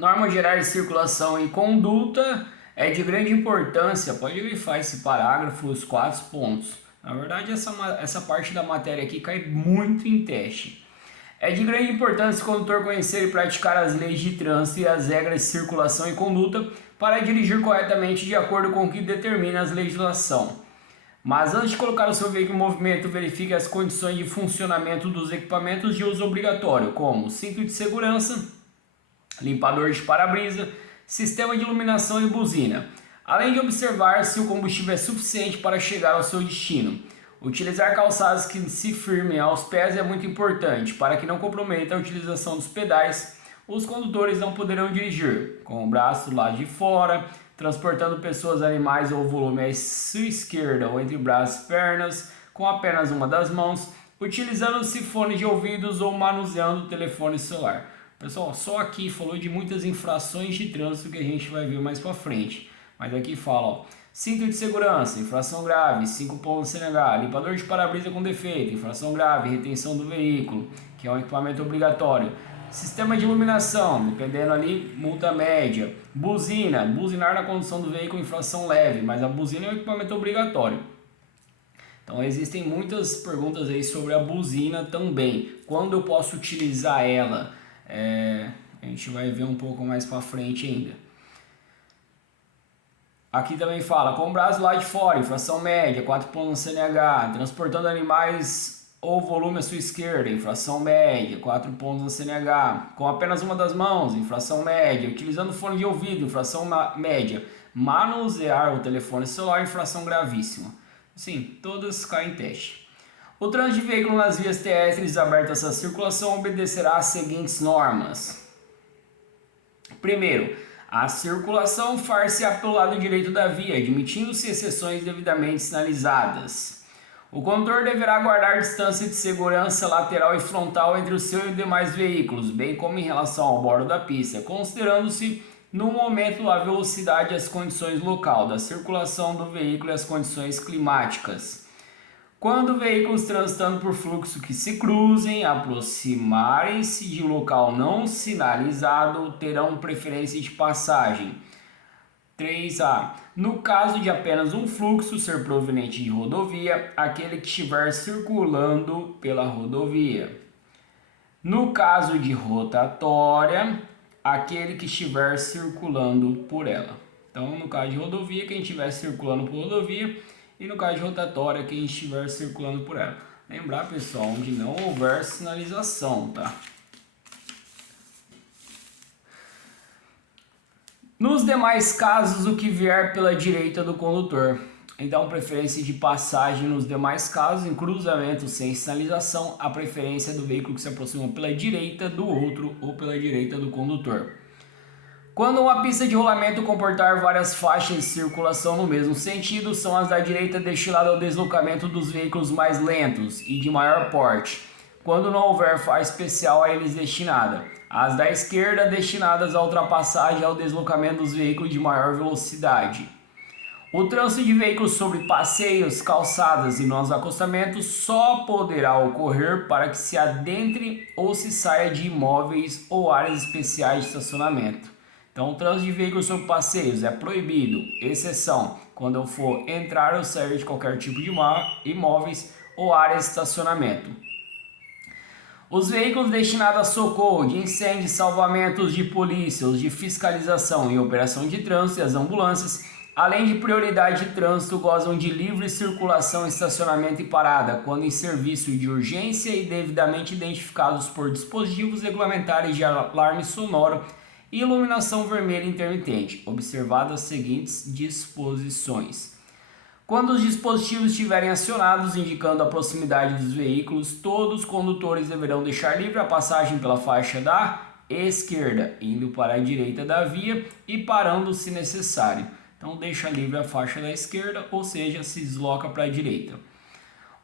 Norma geral de circulação e conduta é de grande importância. Pode grifar esse parágrafo, os 4 pontos. Na verdade, essa parte da matéria aqui cai muito em teste. É de grande importância o condutor conhecer e praticar as leis de trânsito e as regras de circulação e conduta para dirigir corretamente de acordo com o que determina as legislação. Mas antes de colocar o seu veículo em movimento, verifique as condições de funcionamento dos equipamentos de uso obrigatório, como cinto de segurança, limpador de para-brisa, sistema de iluminação e buzina, além de observar se o combustível é suficiente para chegar ao seu destino. Utilizar calçados que se firmem aos pés é muito importante, para que não comprometa a utilização dos pedais. Os condutores não poderão dirigir com o braço do lado de fora, transportando pessoas, animais ou volume à sua esquerda ou entre braços e pernas, com apenas uma das mãos, utilizando fones de ouvidos ou manuseando o telefone celular. Pessoal, só aqui falou de muitas infrações de trânsito que a gente vai ver mais para frente. Mas aqui fala, ó, cinto de segurança, infração grave, 5 pontos CNH, limpador de para-brisa com defeito, infração grave, retenção do veículo, que é um equipamento obrigatório. Sistema de iluminação, dependendo ali, multa média. Buzina, buzinar na condução do veículo, infração leve, mas a buzina é um equipamento obrigatório. Então existem muitas perguntas aí sobre a buzina também. Quando eu posso utilizar ela? A gente vai ver um pouco mais para frente ainda. Aqui também fala, com o braço lá de fora, infração média, 4 pontos no CNH, transportando animais ou volume à sua esquerda, infração média, 4 pontos no CNH, com apenas uma das mãos, infração média, utilizando fone de ouvido, infração média, manusear o telefone celular, infração gravíssima. Sim, todas caem em teste. O trânsito de veículo nas vias terrestres abertas à circulação obedecerá às seguintes normas. Primeiro, a circulação far-se-á pelo lado direito da via, admitindo-se exceções devidamente sinalizadas. O condutor deverá guardar distância de segurança lateral e frontal entre o seu e os demais veículos, bem como em relação ao bordo da pista, considerando-se no momento a velocidade e as condições local da circulação do veículo e as condições climáticas. Quando veículos transitando por fluxo que se cruzem, aproximarem-se de local não sinalizado, terão preferência de passagem. 3A. No caso de apenas um fluxo ser proveniente de rodovia, aquele que estiver circulando pela rodovia. No caso de rotatória, aquele que estiver circulando por ela. Então, no caso de rodovia, quem estiver circulando por rodovia, e no caso de rotatória, quem estiver circulando por ela. Lembrar, pessoal, onde não houver sinalização, tá? Nos demais casos, o que vier pela direita do condutor. Então, preferência de passagem nos demais casos, em cruzamento sem sinalização, a preferência do veículo que se aproxima pela direita do outro ou pela direita do condutor. Quando uma pista de rolamento comportar várias faixas de circulação no mesmo sentido, são as da direita destinadas ao deslocamento dos veículos mais lentos e de maior porte, quando não houver faixa especial a eles destinada. As da esquerda destinadas à ultrapassagem e ao deslocamento dos veículos de maior velocidade. O trânsito de veículos sobre passeios, calçadas e nos acostamentos só poderá ocorrer para que se adentre ou se saia de imóveis ou áreas especiais de estacionamento. Então, o trânsito de veículos sobre passeios é proibido, exceção, quando eu for entrar ou sair de qualquer tipo de imóveis ou áreas de estacionamento. Os veículos destinados a socorro de incêndio, salvamentos de polícia, os de fiscalização e operação de trânsito e as ambulâncias, além de prioridade de trânsito, gozam de livre circulação, estacionamento e parada, quando em serviço de urgência e devidamente identificados por dispositivos regulamentares de alarme sonoro e iluminação vermelha intermitente, observadas as seguintes disposições. Quando os dispositivos estiverem acionados indicando a proximidade dos veículos, todos os condutores deverão deixar livre a passagem pela faixa da esquerda, indo para a direita da via e parando se necessário. Então deixa livre a faixa da esquerda, ou seja, se desloca para a direita.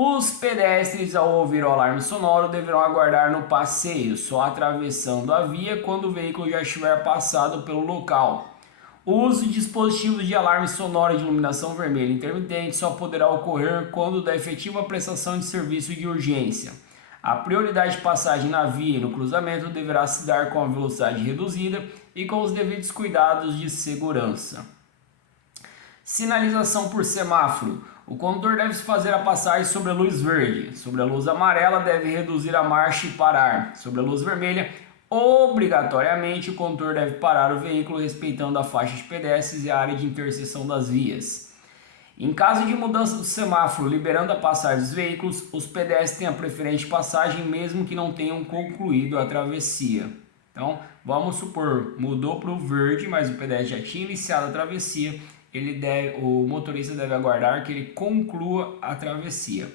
Os pedestres, ao ouvir o alarme sonoro, deverão aguardar no passeio, só atravessando a via quando o veículo já estiver passado pelo local. O uso de dispositivos de alarme sonoro de iluminação vermelha intermitente só poderá ocorrer quando da efetiva prestação de serviço de urgência. A prioridade de passagem na via e no cruzamento deverá se dar com a velocidade reduzida e com os devidos cuidados de segurança. Sinalização por semáforo. O condutor deve fazer a passagem sobre a luz verde. Sobre a luz amarela, deve reduzir a marcha e parar. Sobre a luz vermelha, obrigatoriamente o condutor deve parar o veículo respeitando a faixa de pedestres e a área de interseção das vias. Em caso de mudança do semáforo liberando a passagem dos veículos, os pedestres têm a preferência de passagem mesmo que não tenham concluído a travessia. Então, vamos supor, mudou para o verde, mas o pedestre já tinha iniciado a travessia, o motorista deve aguardar que ele conclua a travessia.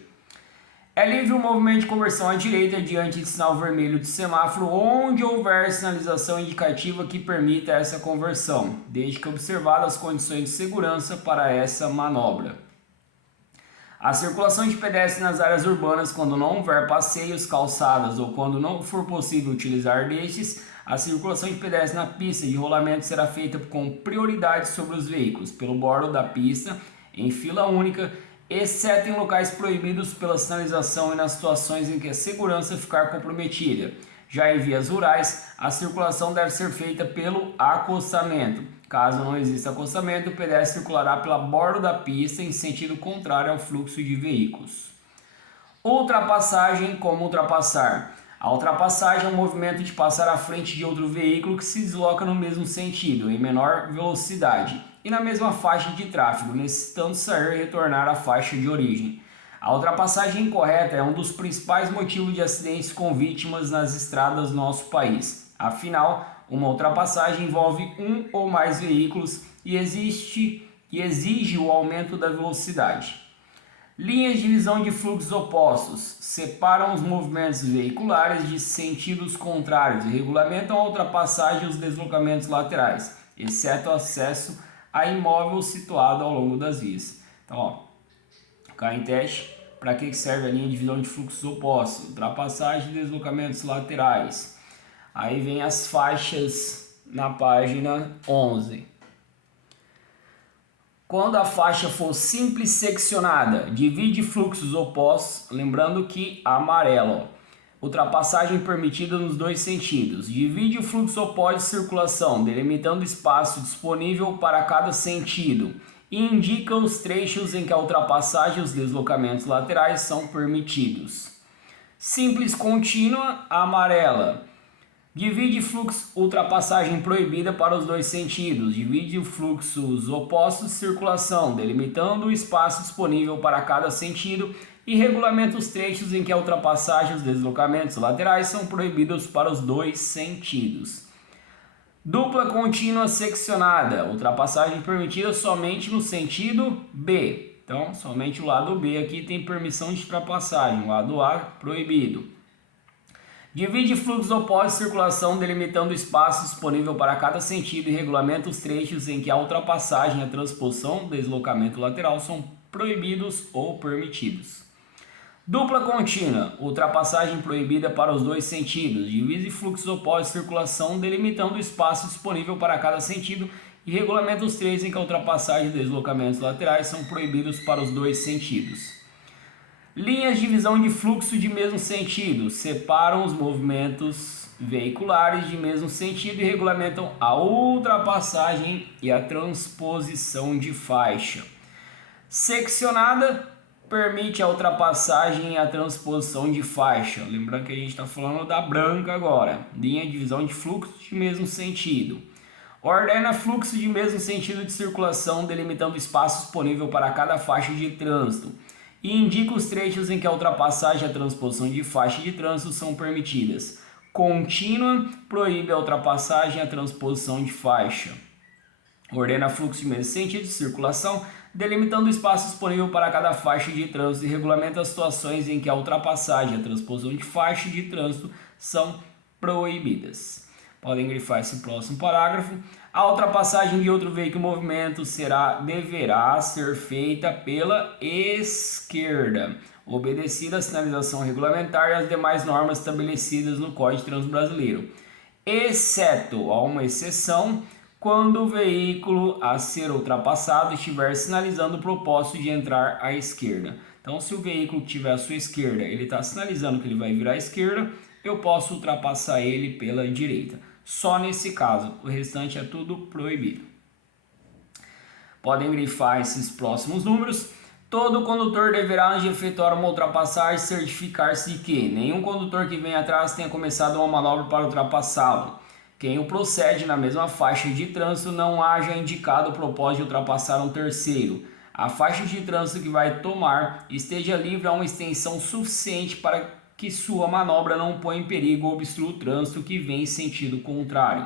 É livre o movimento de conversão à direita diante de sinal vermelho de semáforo onde houver sinalização indicativa que permita essa conversão, desde que observadas as condições de segurança para essa manobra. A circulação de pedestres nas áreas urbanas, quando não houver passeios, calçadas ou quando não for possível utilizar destes, a circulação de pedestres na pista de rolamento será feita com prioridade sobre os veículos, pelo bordo da pista, em fila única, exceto em locais proibidos pela sinalização e nas situações em que a segurança ficar comprometida. Já em vias rurais, a circulação deve ser feita pelo acostamento. Caso não exista acostamento, o pedestre circulará pela borda da pista em sentido contrário ao fluxo de veículos. Ultrapassagem. Como ultrapassar? A ultrapassagem é um movimento de passar à frente de outro veículo que se desloca no mesmo sentido, em menor velocidade e na mesma faixa de tráfego, necessitando sair e retornar à faixa de origem. A ultrapassagem incorreta é um dos principais motivos de acidentes com vítimas nas estradas do nosso país. Afinal, uma ultrapassagem envolve um ou mais veículos e exige o aumento da velocidade. Linhas de visão de fluxos opostos separam os movimentos veiculares de sentidos contrários e regulamentam a ultrapassagem e os deslocamentos laterais, exceto o acesso a imóvel situado ao longo das vias. Então, cai em teste. Para que serve a linha de visão de fluxos opostos? Ultrapassagem e deslocamentos laterais. Aí vem as faixas na página 11. Quando a faixa for simples seccionada, divide fluxos opostos, lembrando que amarelo. Ultrapassagem permitida nos dois sentidos. Divide o fluxo oposto de circulação, delimitando espaço disponível para cada sentido. E indica os trechos em que a ultrapassagem e os deslocamentos laterais são permitidos. Simples contínua, amarela. Divide fluxo, ultrapassagem proibida para os dois sentidos. Divide fluxos opostos de circulação, delimitando o espaço disponível para cada sentido e regulamenta os trechos em que a ultrapassagem e os deslocamentos laterais são proibidos para os dois sentidos. Dupla contínua seccionada, ultrapassagem permitida somente no sentido B. Então, somente o lado B aqui tem permissão de ultrapassagem, o lado A proibido. Divide fluxos opostos de circulação, delimitando o espaço disponível para cada sentido e regulamenta os trechos em que a ultrapassagem, a transposição, deslocamento lateral são proibidos ou permitidos. Dupla contínua, ultrapassagem proibida para os dois sentidos. Divide fluxos opostos de circulação, delimitando o espaço disponível para cada sentido e regulamenta os trechos em que a ultrapassagem e deslocamentos laterais são proibidos para os dois sentidos. Linhas de visão de fluxo de mesmo sentido separam os movimentos veiculares de mesmo sentido e regulamentam a ultrapassagem e a transposição de faixa. Seccionada permite a ultrapassagem e a transposição de faixa. Lembrando que a gente está falando da branca agora. Linha de visão de fluxo de mesmo sentido. Ordena fluxo de mesmo sentido de circulação, delimitando o espaço disponível para cada faixa de trânsito. E indica os trechos em que a ultrapassagem e a transposição de faixa de trânsito são permitidas. Contínua proíbe a ultrapassagem e a transposição de faixa. Ordena fluxo de mesmo sentido de circulação, delimitando o espaço disponível para cada faixa de trânsito e regulamenta as situações em que a ultrapassagem e a transposição de faixa de trânsito são proibidas. Podem grifar esse próximo parágrafo. A ultrapassagem de outro veículo em movimento deverá ser feita pela esquerda, obedecida a sinalização regulamentar e as demais normas estabelecidas no Código de Trânsito Brasileiro, exceto a uma exceção, quando o veículo a ser ultrapassado estiver sinalizando o propósito de entrar à esquerda. Então, se o veículo que estiver à sua esquerda, ele está sinalizando que ele vai virar à esquerda, eu posso ultrapassar ele pela direita. Só nesse caso, o restante é tudo proibido. Podem grifar esses próximos números. Todo condutor deverá, antes de efetuar uma ultrapassagem, certificar-se de que nenhum condutor que vem atrás tenha começado uma manobra para ultrapassá-lo. Quem o procede na mesma faixa de trânsito não haja indicado o propósito de ultrapassar um terceiro. A faixa de trânsito que vai tomar esteja livre a uma extensão suficiente para que sua manobra não ponha em perigo ou obstrua o trânsito que vem em sentido contrário.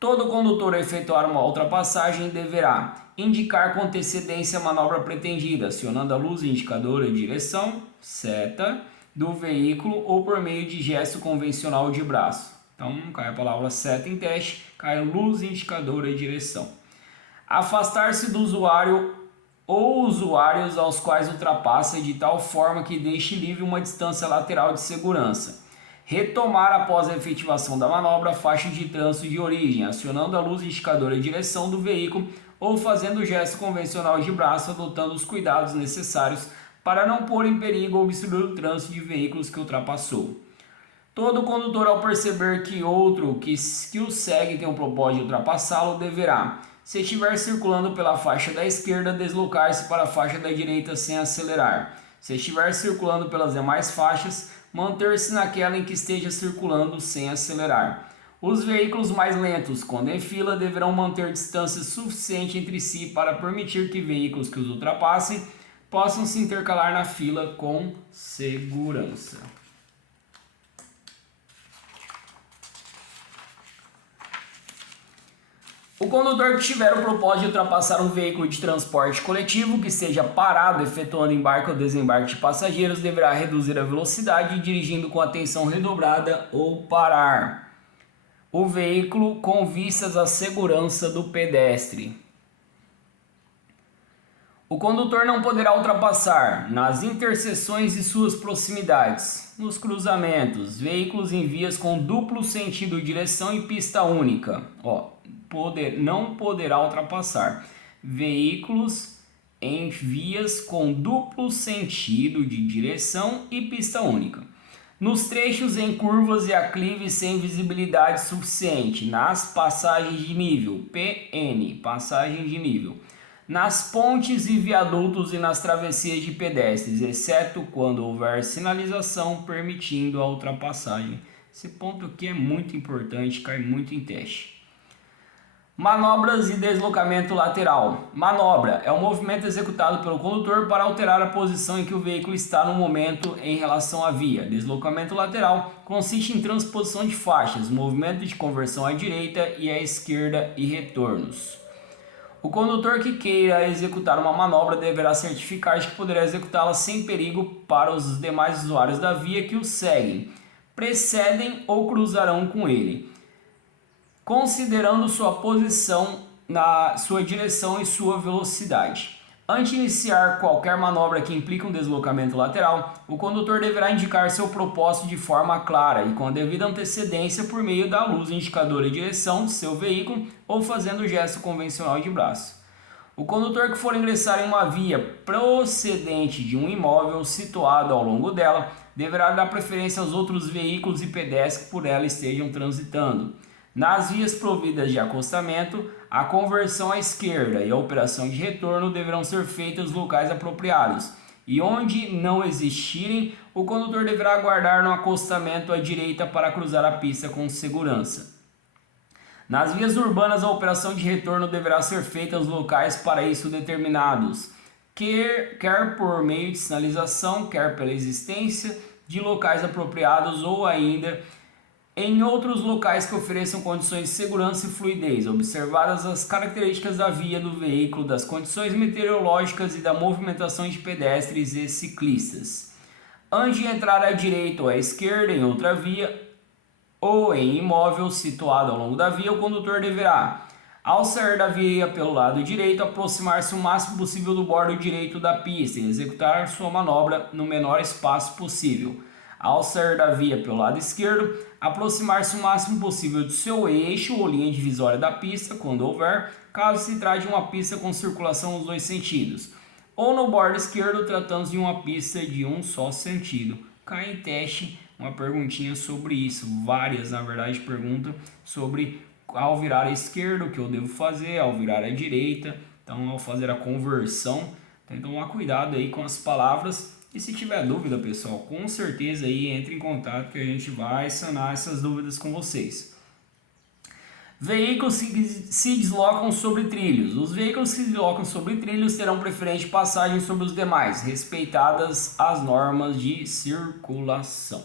Todo condutor a efetuar uma ultrapassagem deverá indicar com antecedência a manobra pretendida, acionando a luz indicadora de direção, seta, do veículo ou por meio de gesto convencional de braço. Então, cai a palavra seta em teste, cai luz indicadora de direção. Afastar-se do usuário ou usuários aos quais ultrapassa de tal forma que deixe livre uma distância lateral de segurança. Retomar após a efetivação da manobra a faixa de trânsito de origem, acionando a luz indicadora de direção do veículo ou fazendo o gesto convencional de braço, adotando os cuidados necessários para não pôr em perigo ou obstruir o trânsito de veículos que ultrapassou. Todo condutor, ao perceber que outro que o segue tem o propósito de ultrapassá-lo, deverá, se estiver circulando pela faixa da esquerda, deslocar-se para a faixa da direita sem acelerar. Se estiver circulando pelas demais faixas, manter-se naquela em que esteja circulando sem acelerar. Os veículos mais lentos, quando em fila, deverão manter distância suficiente entre si para permitir que veículos que os ultrapassem possam se intercalar na fila com segurança. O condutor que tiver o propósito de ultrapassar um veículo de transporte coletivo que esteja parado efetuando embarque ou desembarque de passageiros deverá reduzir a velocidade dirigindo com atenção redobrada ou parar o veículo com vistas à segurança do pedestre. O condutor não poderá ultrapassar nas interseções e suas proximidades, nos cruzamentos, veículos em vias com duplo sentido direção e pista única. Não poderá ultrapassar veículos em vias com duplo sentido de direção e pista única. Nos trechos em curvas e aclives sem visibilidade suficiente, nas passagens de nível, PN, passagem de nível, nas pontes e viadutos e nas travessias de pedestres, exceto quando houver sinalização permitindo a ultrapassagem. Esse ponto aqui é muito importante, cai muito em teste. Manobras e deslocamento lateral. Manobra é um movimento executado pelo condutor para alterar a posição em que o veículo está no momento em relação à via. Deslocamento lateral consiste em transposição de faixas, movimento de conversão à direita e à esquerda e retornos. O condutor que queira executar uma manobra deverá certificar-se que poderá executá-la sem perigo para os demais usuários da via que o seguem, precedem ou cruzarão com ele, considerando sua posição, sua direção e sua velocidade. Antes de iniciar qualquer manobra que implique um deslocamento lateral, o condutor deverá indicar seu propósito de forma clara e com a devida antecedência por meio da luz indicadora de direção de seu veículo ou fazendo o gesto convencional de braço. O condutor que for ingressar em uma via procedente de um imóvel situado ao longo dela deverá dar preferência aos outros veículos e pedestres que por ela estejam transitando. Nas vias providas de acostamento, a conversão à esquerda e a operação de retorno deverão ser feitas nos locais apropriados, e onde não existirem, o condutor deverá aguardar no acostamento à direita para cruzar a pista com segurança. Nas vias urbanas, a operação de retorno deverá ser feita nos locais para isso determinados, quer por meio de sinalização, quer pela existência de locais apropriados ou ainda em outros locais que ofereçam condições de segurança e fluidez, observadas as características da via do veículo, das condições meteorológicas e da movimentação de pedestres e ciclistas. Antes de entrar à direita ou à esquerda em outra via ou em imóvel situado ao longo da via, o condutor deverá, ao sair da via pelo lado direito, aproximar-se o máximo possível do bordo direito da pista e executar sua manobra no menor espaço possível. Ao sair da via pelo lado esquerdo, aproximar-se o máximo possível do seu eixo ou linha divisória da pista, quando houver, caso se trate de uma pista com circulação nos dois sentidos. ou no bordo esquerdo, tratando-se de uma pista de um só sentido. Cai em teste uma perguntinha sobre isso, várias na verdade perguntam sobre ao virar à esquerda o que eu devo fazer, ao virar à direita, então ao fazer a conversão. Então tomar cuidado aí com as palavras. E se tiver dúvida, pessoal, com certeza aí entre em contato que a gente vai sanar essas dúvidas com vocês. Veículos que se deslocam sobre trilhos. Os veículos que se deslocam sobre trilhos terão preferente passagem sobre os demais, respeitadas as normas de circulação.